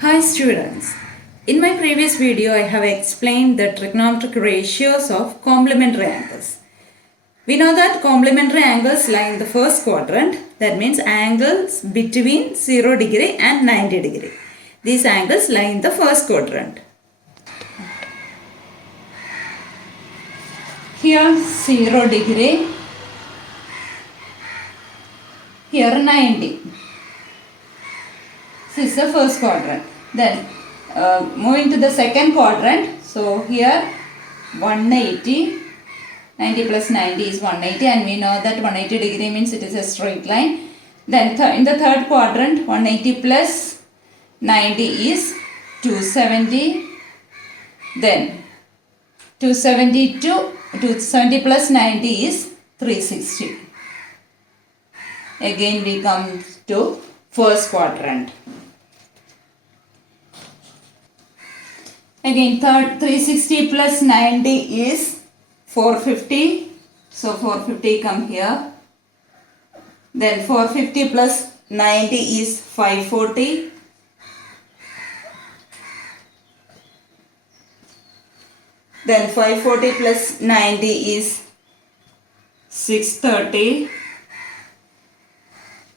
Hi students, in my previous video I have explained the trigonometric ratios of complementary angles. We know that complementary angles lie in the first quadrant, that means angles between 0 degree and 90 degree. These angles lie in the first quadrant. Here 0 degree, here 90. This is the first quadrant. Then moving to the second quadrant, so here 180, 90 plus 90 is 180 and we know that 180 degree means it is a straight line. Then in the third quadrant 180 plus 90 is 270. Then 270 plus 90 is 360. Again we come to first quadrant. Again 360 plus 90 is 450. So 450 come here. Then 450 plus 90 is 540. Then 540 plus 90 is 630.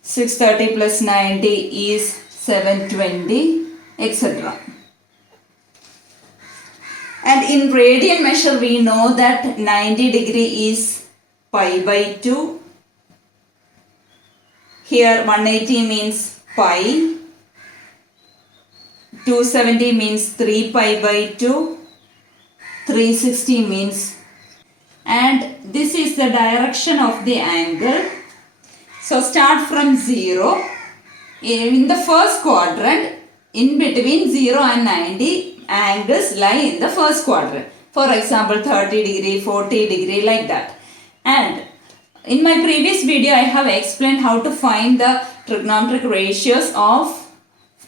630 plus 90 is 720, etc. And in radian measure we know that 90 degree is pi by 2. Here 180 means pi. 270 means 3 pi by 2. 360 means, and this is the direction of the angle. So start from 0. In the first quadrant, in between 0 and 90, angles lie in the first quadrant. For example, 30 degree, 40 degree, like that. And in my previous video, I have explained how to find the trigonometric ratios of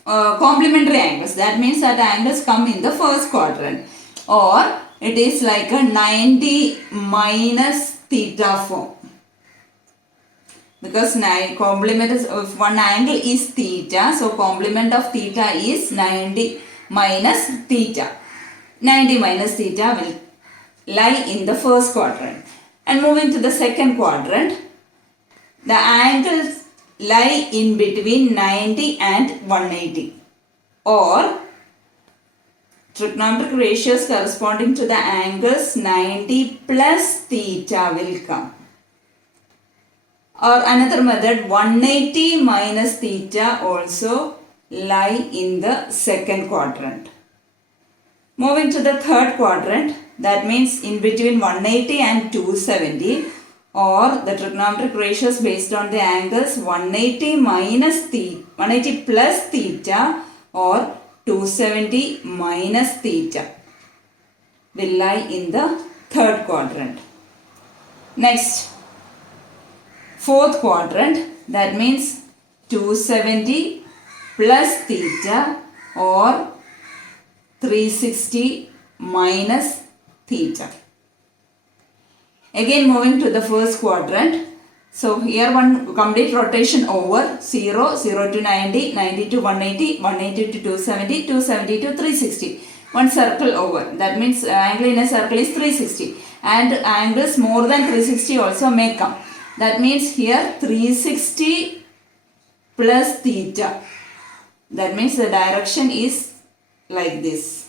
complementary angles. That means that angles come in the first quadrant. Or it is like a 90 minus theta form. Because complement of one angle is theta, so complement of theta is 90 minus theta. 90 minus theta will lie in the first quadrant. And moving to the second quadrant, the angles lie in between 90 and 180. Or trigonometric ratios corresponding to the angles 90 plus theta will come. Or another method, 180 minus theta also lie in the second quadrant. Moving to the third quadrant, that means in between 180 and 270, or the trigonometric ratios based on the angles 180 plus theta or 270 minus theta will lie in the third quadrant. Next, fourth quadrant, that means 270 plus theta or 360 minus theta. Again moving to the first quadrant. So here one complete rotation over 0, 0 to 90, 90 to 180, 180 to 270, 270 to 360. One circle over. That means angle in a circle is 360. And angles more than 360 also may come. That means here 360 plus theta. That means the direction is like this.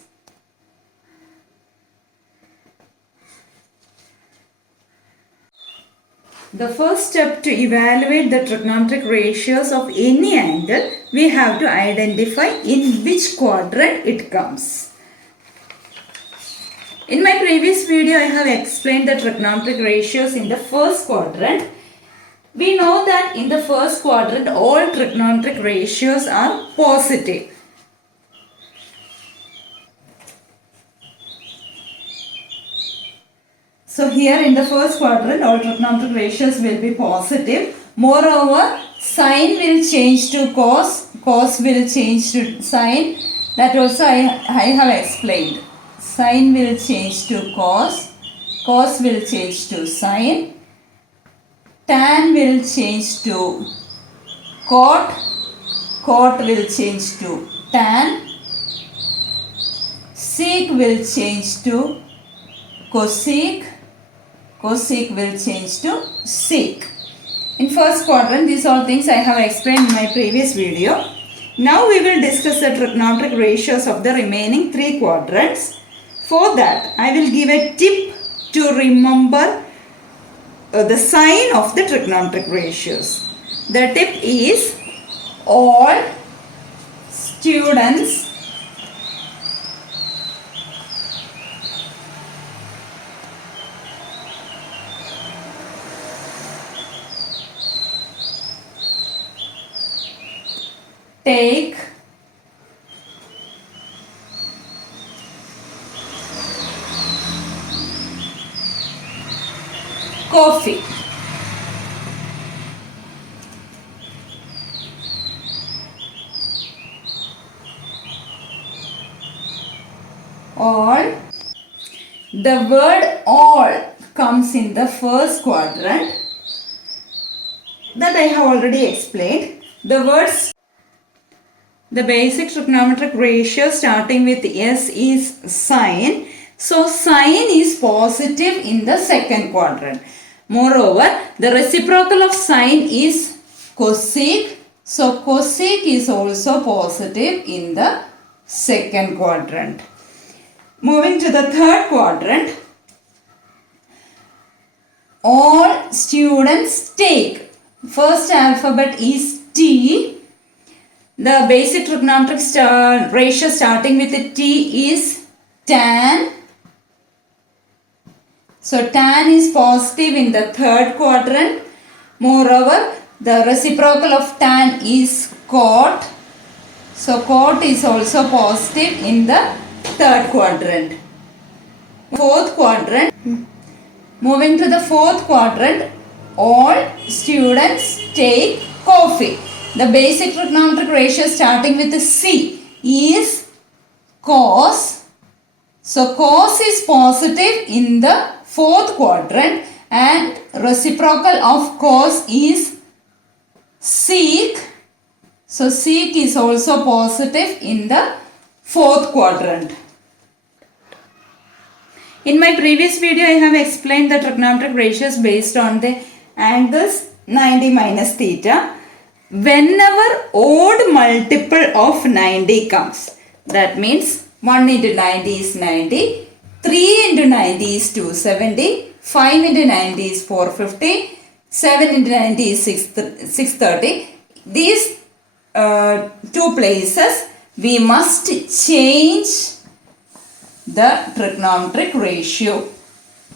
The first step to evaluate the trigonometric ratios of any angle, we have to identify in which quadrant it comes. In my previous video, I have explained the trigonometric ratios in the first quadrant. We know that in the first quadrant, all trigonometric ratios are positive. So here in the first quadrant, all trigonometric ratios will be positive. Moreover, sine will change to cos, cos will change to sine. That also I have explained. Sine will change to cos, cos will change to sine. Tan will change to cot, cot will change to tan sec will change to cosec, cosec will change to sec. In first quadrant, these all things I have explained in my previous video. Now we will discuss the trigonometric ratios of the remaining three quadrants. For that, I will give a tip to remember the sign of the trigonometric ratios. The tip is all students take coffee. All. The word all comes in the first quadrant. That I have already explained. The words, the basic trigonometric ratio starting with S is sine. So sine is positive in the second quadrant. Moreover, the reciprocal of sine is cosec. So cosec is also positive in the second quadrant. Moving to the third quadrant, all students take. First alphabet is T. The basic trigonometric ratio starting with the T is tan. So tan is positive in the third quadrant. Moreover, the reciprocal of tan is cot. So cot is also positive in the third quadrant. Fourth quadrant. Moving to the fourth quadrant, all students take coffee. The basic trigonometric ratio starting with the C is cos. So cos is positive in the fourth quadrant and reciprocal of cos is sec. So sec is also positive in the fourth quadrant. In my previous video, I have explained the trigonometric ratios based on the angles 90 minus theta. Whenever odd multiple of 90 comes, that means 1 into 90 is 90, 3 into 90 is 270, 5 into 90 is 450, 7 into 90 is 630. These two places, we must change the trigonometric ratio.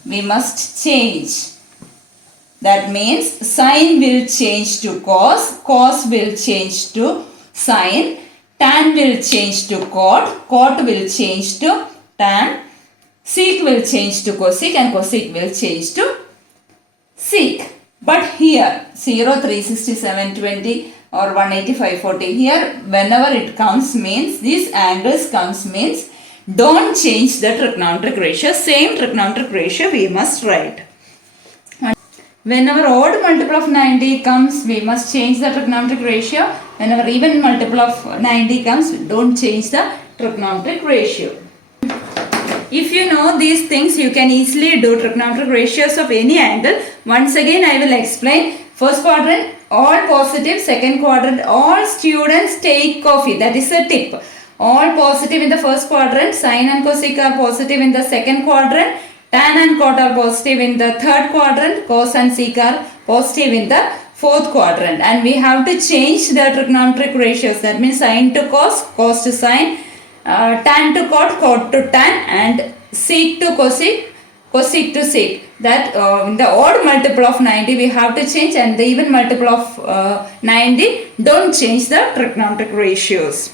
We must change. That means sine will change to cos, cos will change to sine, tan will change to cot, cot will change to tan, sec will change to cosec and cosec will change to sec. But here 0, 367, 20 or 185, 40, here whenever it comes means, these angles comes means, don't change the trigonometric ratio. Same trigonometric ratio we must write. Whenever odd multiple of 90 comes, we must change the trigonometric ratio. Whenever even multiple of 90 comes, don't change the trigonometric ratio. If you know these things, you can easily do trigonometric ratios of any angle. Once again, I will explain. First quadrant, all positive. Second quadrant, all students take coffee. That is a tip. All positive in the first quadrant. Sine and cosec are positive in the second quadrant. Tan and cot are positive in the third quadrant. Cos and sec are positive in the fourth quadrant. And we have to change the trigonometric ratios. That means sine to cos, cos to sine, tan to cot, cot to tan, and sec to cosec, cosec to sec. That the odd multiple of 90 we have to change, and the even multiple of 90 don't change the trigonometric ratios.